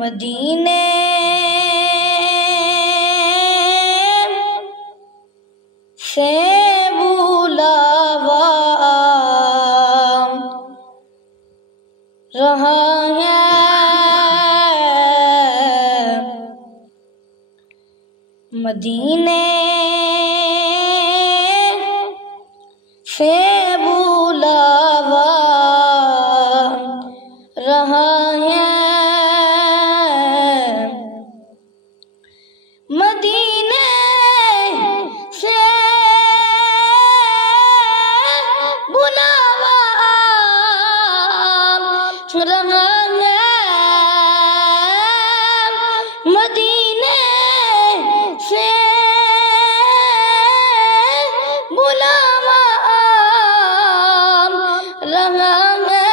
مدینے سے بلاوا رہا ہے، مدینے سے بلاوا رہا ہے، مدینے سے بلاوا رہا ہے، مدینے سے بلاوا رہا ہے،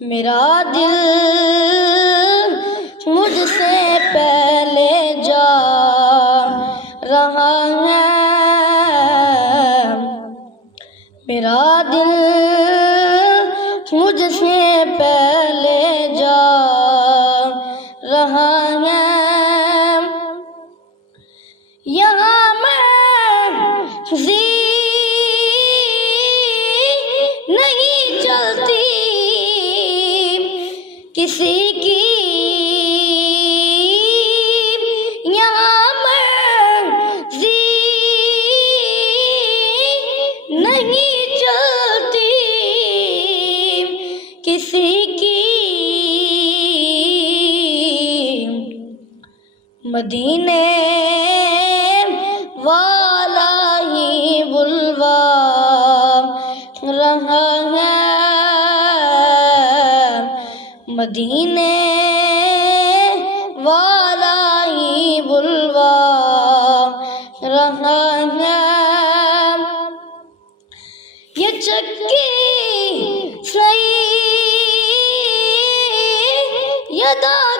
میرا دل مجھ سے پہلے جا رہا ہے، میرا دل مجھ سے پہلے جا رہا ہے، یہاں مرضی نہیں چلتی کسی کی، یہاں مرضی نہیں چلتی کسی کی، مدینے والا ہی بلوا رہا ہے، مدینے والا ہی بلوا رہا ہے، یہ چکی سیدہ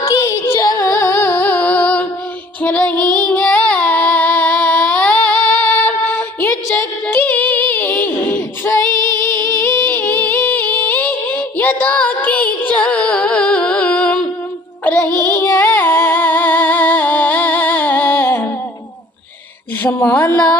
کی چل رہی ہے، یہ چکی سیدہ کی چل رہی ہے، زمانہ